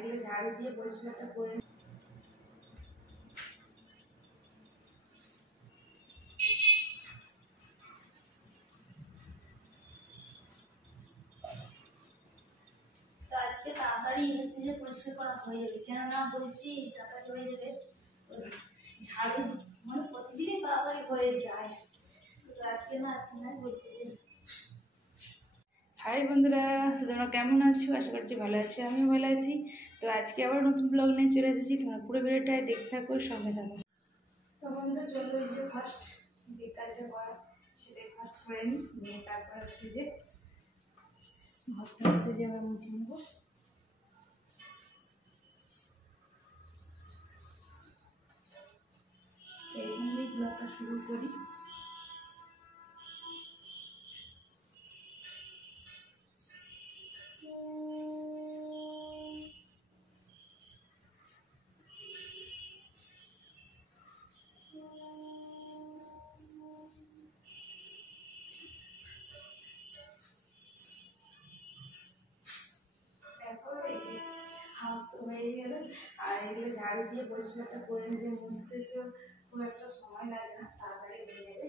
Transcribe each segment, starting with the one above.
এগুলো ঝাড়ু দিয়ে পরিষ্কারটা করে তো আজকে তাড়াতাড়ি হচ্ছে যে পরিষ্কার করা হয়ে যাবে, কেননা বলছি তাড়াতাড়ি হয়ে যাবে। ঝাড়ু মানে প্রতিদিনই তাড়াতাড়ি হয়ে যায়, শুধু আজকে না বলছি যে। হাই বন্ধুরা, তো তোমরা কেমন আছো? আশা করছি ভালো আছি, আমিও ভালো আছি। তো আজকে আবার নতুন ব্লগ নিয়ে চলে এসেছি, তোমরা পুরো ভিডিওটায় দেখতে থাকো, সঙ্গে থাকো। তো বন্ধুরা চলো, এই যে ফার্স্ট যে কাজটা করা সেটাই ফার্স্ট করে নিয়ে তারপরে হচ্ছে যে ঘরটা হচ্ছে যে আমরা মুছে নেবো। এইখান দিয়ে ব্লগটা শুরু করি। হয়ে গেল, আর এগুলো ঝাড়ু দিয়ে পরিষ্কারটা করে নিয়ে মুছতে তো খুব একটা সময় লাগে না, তাড়াতাড়ি হয়ে যাবে।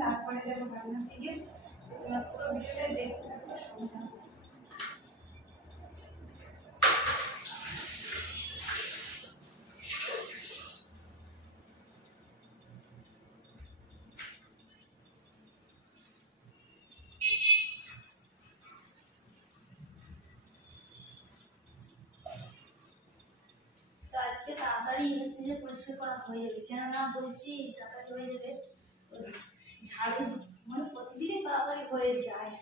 তারপরে যাবো রান্নার দিকে, তোমরা পুরো বিষয়টা দেখতে থাকো, সঙ্গে থাকো। আজকে তাড়াতাড়ি হচ্ছে যে পরিষ্কার করা হয়ে যাবে, কেননা বলছি তাড়াতাড়ি হয়ে যাবে। ঝাড়ু মানে প্রতিদিনই তাড়াতাড়ি হয়ে যায়,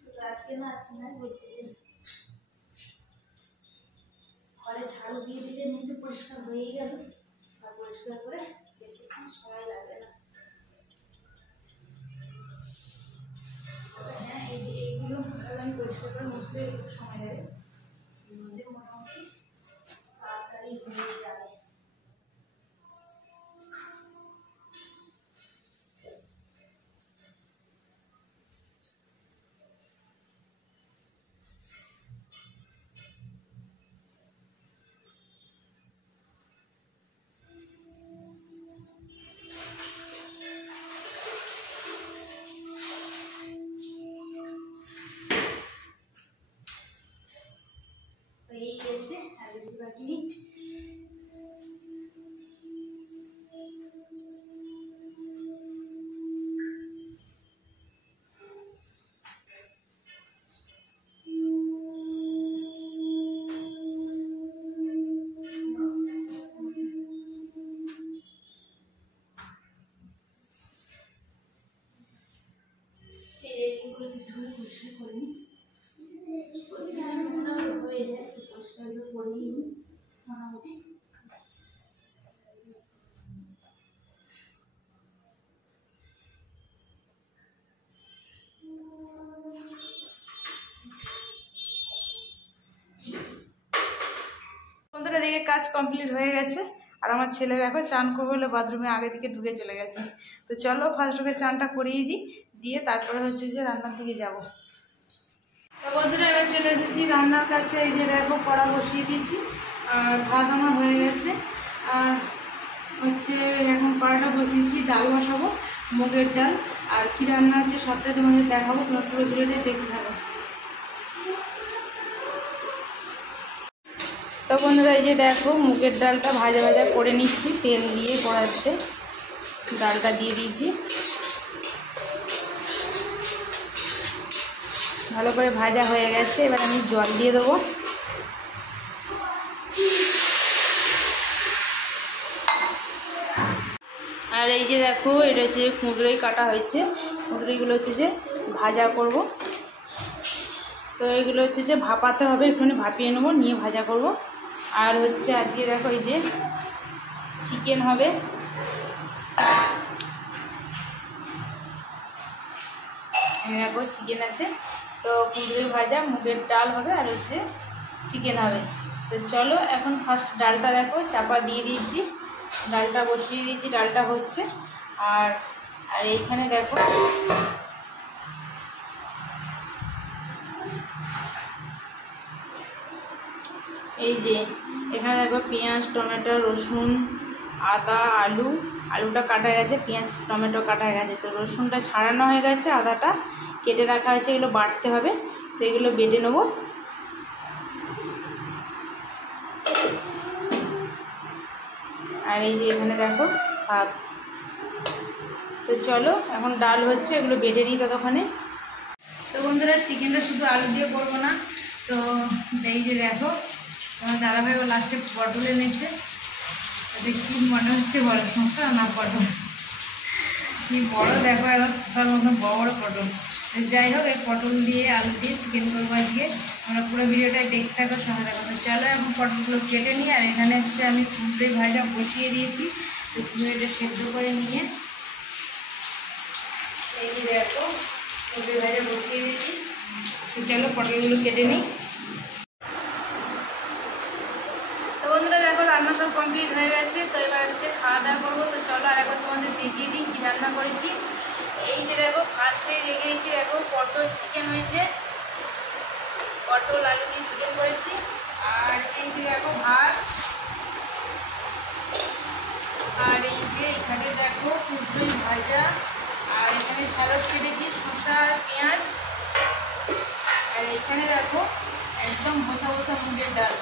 শুধু আজকে না বলছি যে ঘরে ঝাড়ু দিয়ে দিলে এমনিতে পরিষ্কার হয়েই গেল, আর পরিষ্কার করে বেশিক্ষণ সময় লাগবে না। হ্যাঁ, এই যে এইগুলো আমি পরিষ্কার করে মুছলে একটু সময় লাগে, এর মধ্যে মোটামুটি তাড়াতাড়ি হয়ে যাবে। হয়ে গেছে, আর বেশি বাকি নেই। এইগুলো ধুয়ে পরিষ্কার করে নিই, হয়ে যায় পরিষ্কারগুলো করেই নিই মোটামুটি। বন্ধুরা দিকে কাজ কমপ্লিট হয়ে গেছে, আর আমার ছেলে দেখো চান করবে বলে বাথরুমে আগে থেকে ঢুকে চলে গেছে। তো চলো ফার্স্ট ওকে চানটা করিয়ে দিই, দিয়ে তারপরে হচ্ছে যে রান্নার দিকে যাব। তো বন্ধুরা এবার চলে এসেছি রান্নার কাছে। এই যে দেখো কড়া বসিয়ে দিয়েছি, আর ভাত আমার হয়ে গেছে, আর হচ্ছে এখন কড়াটা বসিয়েছি, ডাল বসাবো, মুগের ডাল। আর কি রান্না আছে সবটাই তোমাদের দেখাবো, তোমার পুরো ভিডিওটাই দেখতে থাকো। তো বন্ধুরা এই যে দেখো মুগের ডালটা ভাজা ভাজা করে নিচ্ছি, তেল দিয়ে কড়াইতে ডালটা দিয়ে দিয়েছি, ভালো করে ভাজা হয়ে গেছে। এবার আমি জল দিয়ে দেবো। আর আর এই যে দেখো, এটা হচ্ছে কুঁদরোই কাটা হয়েছে। কুঁদরোইগুলো হচ্ছে যে ভাজা করব। তো এগুলো হচ্ছে যে ভাপাতে হবে, একটুখানি ভাপিয়ে নেবো, নিয়ে ভাজা করব। আর হচ্ছে আজকে দেখো এই যে চিকেন হবে। দেখো চিকেন আছে, তো কুঁদরোই ভাজা, মুগের ডাল হবে, আর হচ্ছে চিকেন হবে। তো চলো এখন ফার্স্ট ডালটা দেখো চাপা দিয়ে দিয়েছি, ডালটা বসিয়ে দিয়েছি, ডালটা হচ্ছে। আর আর এইখানে দেখো এই যে এখানে দেখো পেঁয়াজ, টমেটো, রসুন, আদা, আলুটা কাটা গেছে, পেঁয়াজ টমেটো কাটা গেছে। তো রসুনটা ছাড়ানো হয়ে গেছে, আদাটা কেটে রাখা হয়েছে, এগুলো বাটতে হবে। তো এগুলো বেটে নেবো। আর এই যে এখানে দেখো ভাত। তো চলো এখন ডাল হচ্ছে, এগুলো বেটে নিই ততক্ষণে। তো বন্ধুরা, চিকেনটা শুধু আলু দিয়ে করবো না, তো এই যে দেখো আমার দাদাভাই লাস্টে পটল এনেছে। কি মনে হচ্ছে বড় শসা না পটল? কি বড় দেখো, এখন শসার মতন বড় বড় পটল। যাই হোক, এই পটল দিয়ে আলু দিয়ে চিকেন করবো আজকে। আমরা পুরো ভিডিওটাই দেখতে থাকো, সঙ্গে দেখো। তো চলো এখন পটলগুলো কেটে নিই। আর এখানে হচ্ছে আমি কুমড়োই ভাজা বসিয়ে দিয়েছি। তো কুমড়োটা সেদ্ধ করে নিয়ে এই যে দেখো কুমড়োই ভাজা বসিয়ে দিয়েছি। তো চলো পটলগুলো কেটে নিই। তো বন্ধুরা দেখো, রান্না সব কমপ্লিট হয়ে গেছে। তো এবার হচ্ছে খাওয়া দাওয়া করবো। তো চলো আর একবার তোমাদের দেখিয়ে দিই কী রান্না করেছি। এই যে দেখো ফার্স্টে রেখে দিয়েছি, দেখো পটল চিকেন হয়েছে, পটল আলু দিয়ে চিকেন করেছি। আর এই যে দেখো ভাত। আর এই যে এখানে দেখো কুমড়োই ভাজা। আর এখানে স্যালাড কেটেছি, শসা আর পেঁয়াজ। আর এখানে দেখো একদম বসা বসা মুগের ডাল।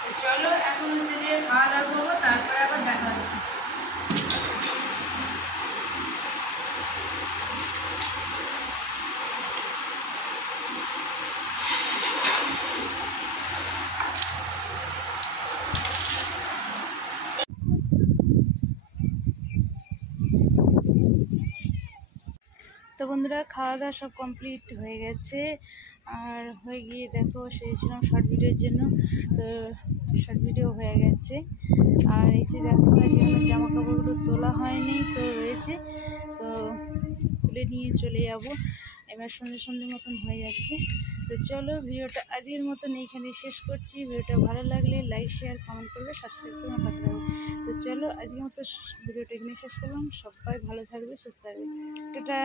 তো চলো এখন হচ্ছে যে খাওয়া দাওয়া করবো, তারপরে আবার দেখা হচ্ছে। তো বন্ধুরা, খাওয়া দাওয়া সব কমপ্লিট হয়ে গেছে। আর হয়ে গিয়ে দেখো সেরেছিলাম শর্ট ভিডিওর জন্য, তো শর্ট ভিডিও হয়ে গেছে। আর এই যে দেখো আমার জামা কাপড়গুলো তোলা হয়নি, তো রয়েছে, তো তুলে নিয়ে চলে যাব। এবার সন্ধ্যে মতন হয়ে যাচ্ছে। তো চলো ভিডিওটা আজকের মতন এইখানে শেষ করছি। ভিডিওটা ভালো লাগলে লাইক, শেয়ার, কমেন্ট করবে, সাবস্ক্রাইব করে আমার পাশে থাকবে। তো চলো আজকের মতো ভিডিওটা এখানে শেষ করলাম। সবাই ভালো থাকবে, সুস্থ থাকবে। টাটা।